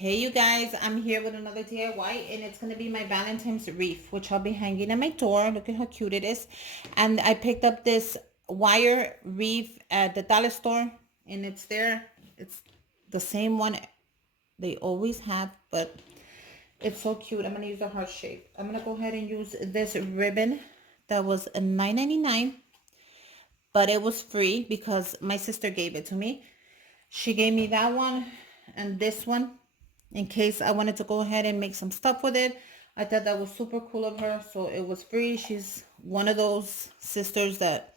Hey you guys, I'm here with another DIY and it's going to be my Valentine's wreath, which I'll be hanging at my door. Look at how cute it is. And I picked up this wire wreath at the dollar store and it's there. It's the same one they always have, but it's so cute. I'm going to use the heart shape. I'm going to go ahead and use this ribbon that was $9.99, but it was free because my sister gave it to me. She gave me that one and this one in case I wanted to go ahead and make some stuff with it. I thought that was super cool of her, so it was free. She's one of those sisters that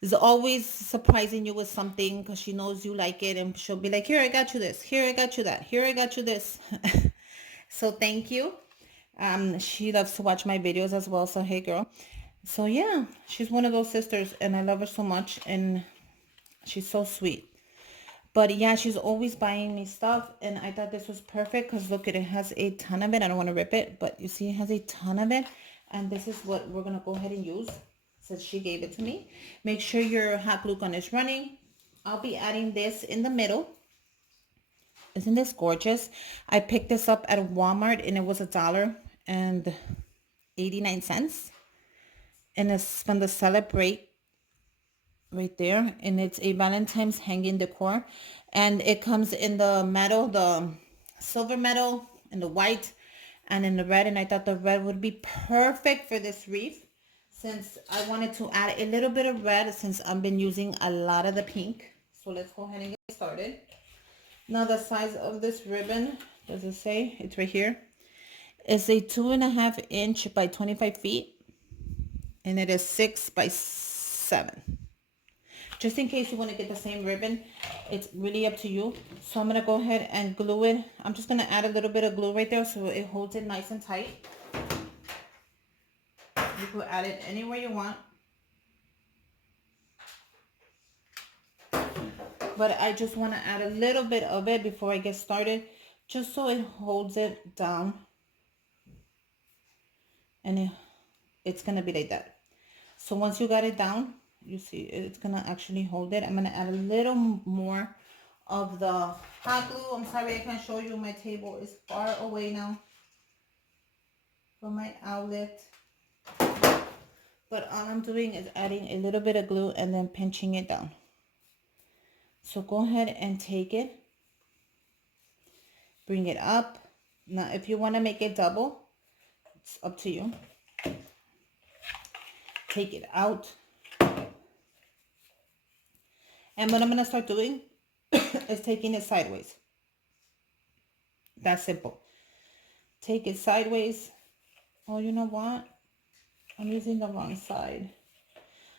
is always surprising you with something because she knows you like it, and she'll be like, here, I got you this, here, I got you that, here, I got you this. So thank you. She loves to watch my videos as well, so hey girl. So yeah, she's one of those sisters and I love her so much and she's so sweet. But yeah, she's always buying me stuff and I thought this was perfect because look, it has a ton of it. I don't want to rip it, but you see it has a ton of it. And this is what we're going to go ahead and use since she gave it to me. Make sure your hot glue gun is running. I'll be adding this in the middle. Isn't this gorgeous? I picked this up at Walmart and it was $1.89. And it's from the Celebrate right there, and it's a Valentine's hanging decor, and it comes in the metal, the silver metal, and the white, and in the red. And I thought the red would be perfect for this wreath since I wanted to add a little bit of red since I've been using a lot of the pink. So let's go ahead and get started. Now the size of this ribbon, does it say? It's right here. It's a 2.5 inch by 25 feet, and it is 6 by 7. Just in case you want to get the same ribbon, it's really up to you. So I'm going to go ahead and glue it. I'm just going to add a little bit of glue right there so it holds it nice and tight. You could add it anywhere you want. But I just want to add a little bit of it before I get started, just so it holds it down. And it's going to be like that. So once you got it down, you see it's going to actually hold it. I'm going to add a little more of the hot glue. I'm sorry I can't show you. My table is far away now from my outlet. But all I'm doing is adding a little bit of glue and then pinching it down. So go ahead and take it. Bring it up. Now if you want to make it double, it's up to you. Take it out. And what I'm going to start doing is taking it sideways. That's simple. Take it sideways. Oh, you know what? I'm using the wrong side.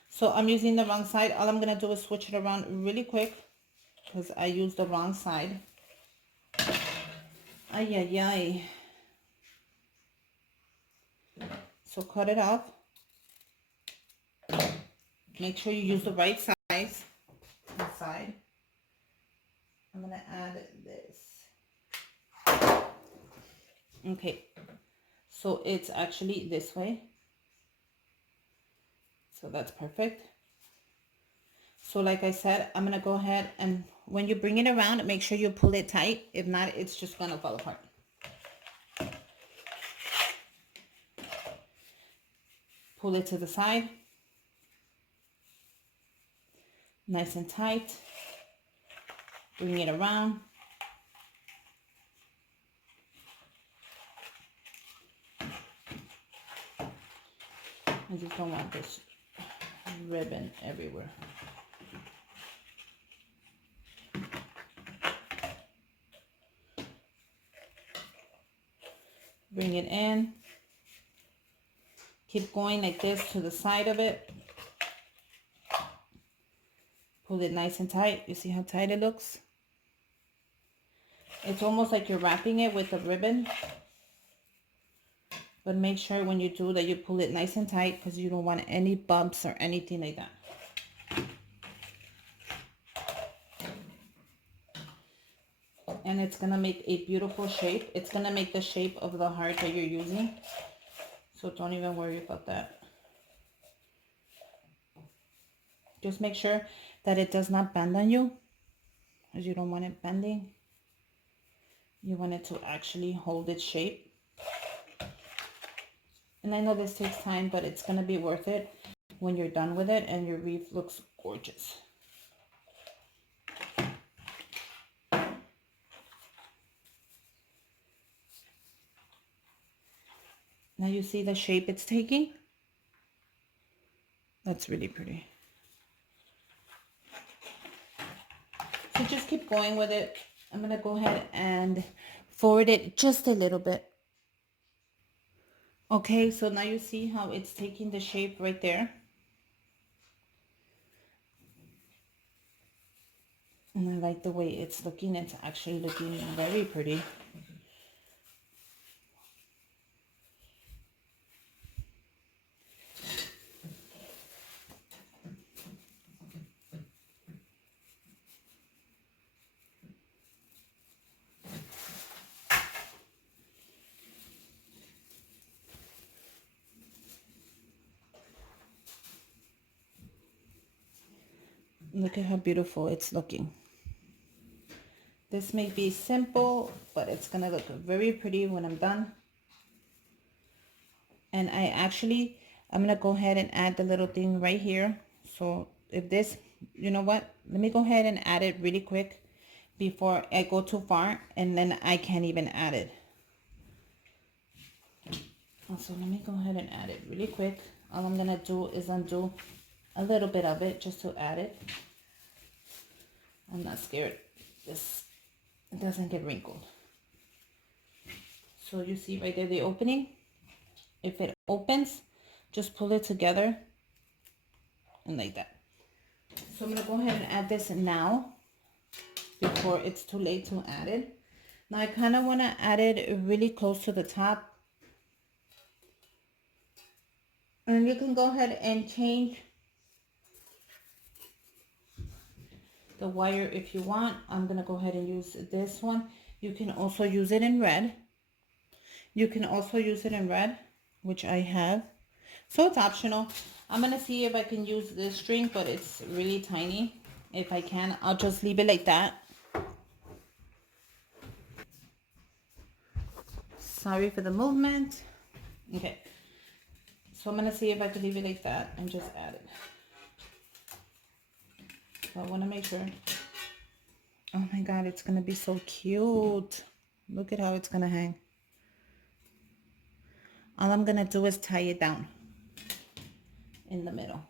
So I'm using the wrong side. All I'm going to do is switch it around really quick because I used the wrong side. Ay, ay, ay. So cut it off. Make sure you use the right size inside. I'm going to add this. Okay. So it's actually this way. So that's perfect. So like I said, I'm going to go ahead and when you bring it around, make sure you pull it tight. If not, it's just going to fall apart. Pull it to the side. Nice and tight. Bring it around. I just don't want this ribbon everywhere. Bring it in. Keep going like this to the side of it. Pull it nice and tight. You see how tight it looks? It's almost like you're wrapping it with a ribbon. But make sure when you do that you pull it nice and tight because you don't want any bumps or anything like that. And it's going to make a beautiful shape. It's going to make the shape of the heart that you're using. So don't even worry about that. Just make sure that it does not bend on you, as you don't want it bending. You want it to actually hold its shape. And I know this takes time, but it's going to be worth it when you're done with it and your wreath looks gorgeous. Now you see the shape it's taking? That's really pretty. So just keep going with it. I'm going to go ahead and forward it just a little bit. Okay, so now you see how it's taking the shape right there. And I like the way it's looking. It's actually looking very pretty. Look at how beautiful it's looking. This may be simple, but it's gonna look very pretty when I'm done. And I'm gonna go ahead and add the little thing right here. So if this, you know what? Let me go ahead and add it really quick before I go too far, and then I can't even add it. So let me go ahead and add it really quick. All I'm gonna do is undo a little bit of it just to add it. I'm not scared this doesn't get wrinkled. So you see right there the opening. If it opens, just pull it together and like that. So I'm gonna go ahead and add this now before it's too late to add it. Now I kind of want to add it really close to the top. And you can go ahead and change the wire if you want. I'm gonna go ahead and use this one. You can also use it in red. You can also use it in red, which I have. So it's optional. I'm gonna see if I can use this string, but it's really tiny. If I can, I'll just leave it like that. Sorry for the movement. Okay. So I'm gonna see if I can leave it like that and just add it. So I wanna make sure. Oh my God, it's gonna be so cute. Look at how it's gonna hang. All I'm gonna do is tie it down in the middle.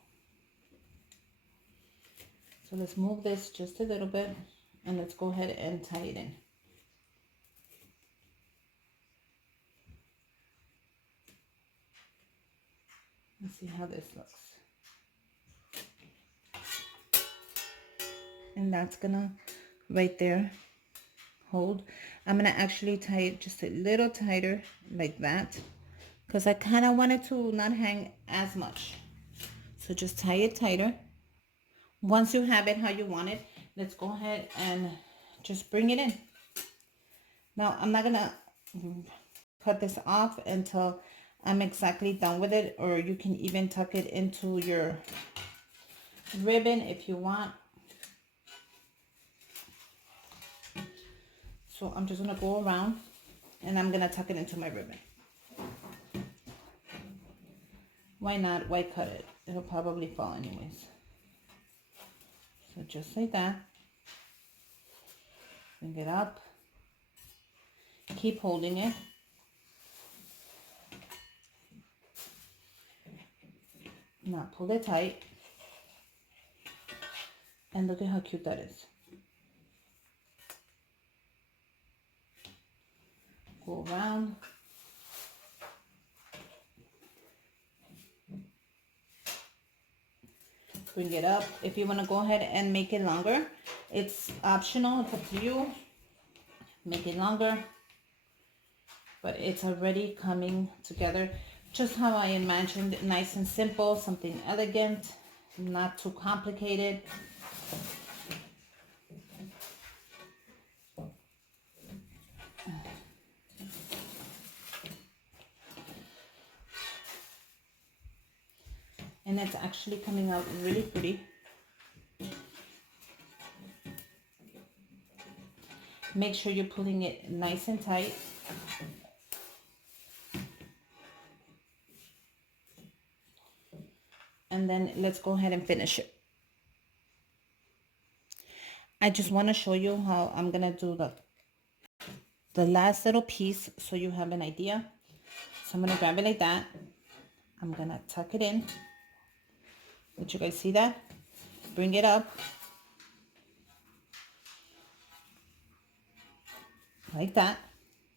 So let's move this just a little bit and let's go ahead and tie it in. Let's see how this looks. And that's gonna right there hold. I'm gonna actually tie it just a little tighter like that because I kind of want it to not hang as much. So just tie it tighter. Once you have it how you want it, let's go ahead and just bring it in. Now I'm not gonna cut this off until I'm exactly done with it, or you can even tuck it into your ribbon if you want. So I'm just gonna go around and I'm gonna tuck it into my ribbon. Why not? Why cut it? It'll probably fall anyways. So just like that. Bring it up. Keep holding it. Now pull it tight. And look at how cute that is. Go around. Bring it up. If you want to go ahead and make it longer, it's optional. It's up to you. Make it longer. But it's already coming together just how I imagined. Nice and simple, something elegant, not too complicated. And it's actually coming out really pretty. Make sure you're pulling it nice and tight. And then let's go ahead and finish it. I just want to show you how I'm going to do the last little piece so you have an idea. So I'm going to grab it like that. I'm going to tuck it in. Did you guys see that? Bring it up. Like that.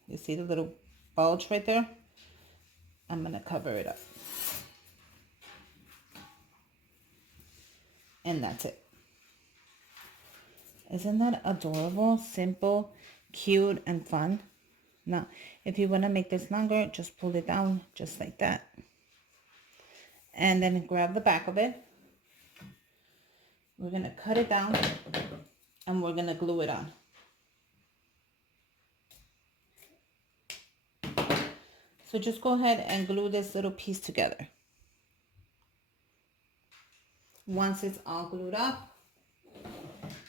You see the little bulge right there? I'm going to cover it up. And that's it. Isn't that adorable, simple, cute, and fun? Now, if you want to make this longer, just pull it down just like that. And then grab the back of it. We're going to cut it down and we're going to glue it on. So just go ahead and glue this little piece together. Once it's all glued up,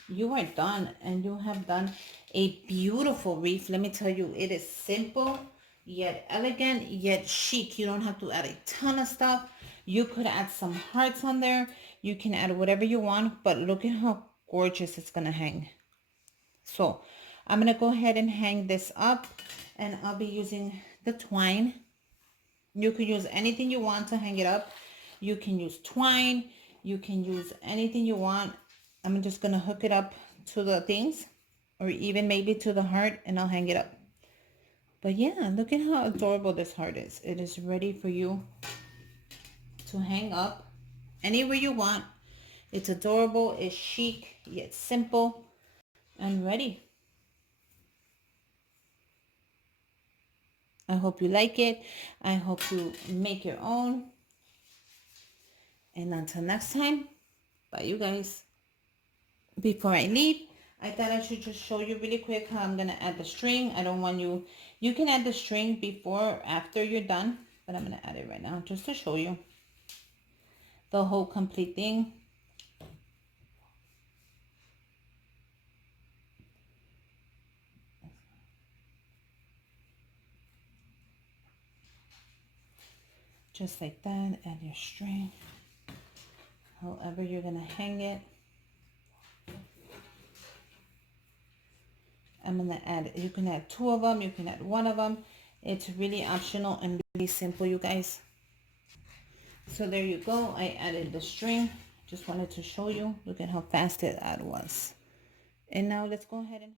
you are done, and you have done a beautiful wreath. Let me tell you, it is simple yet elegant yet chic. You don't have to add a ton of stuff. You could add some hearts on there. You can add whatever you want, but look at how gorgeous it's gonna hang. So I'm gonna go ahead and hang this up, and I'll be using the twine. You could use anything you want to hang it up. You can use twine. You can use anything you want. I'm just going to hook it up to the things, or even maybe to the heart, and I'll hang it up. But yeah, look at how adorable this heart is. It is ready for you to hang up anywhere you want. It's adorable, it's chic, yet simple, and ready. I hope you like it. I hope you make your own. And until next time, bye you guys. Before I leave, I thought I should just show you really quick how I'm going to add the string. I don't want you can add the string before or after you're done, but I'm going to add it right now just to show you the whole complete thing. Just like that, add your string, however you're going to hang it. I'm going to add, you can add 2 of them, you can add 1 of them. It's really optional and really simple, you guys. So there you go. I added the string. Just wanted to show you. Look at how fast it was. And now let's go ahead and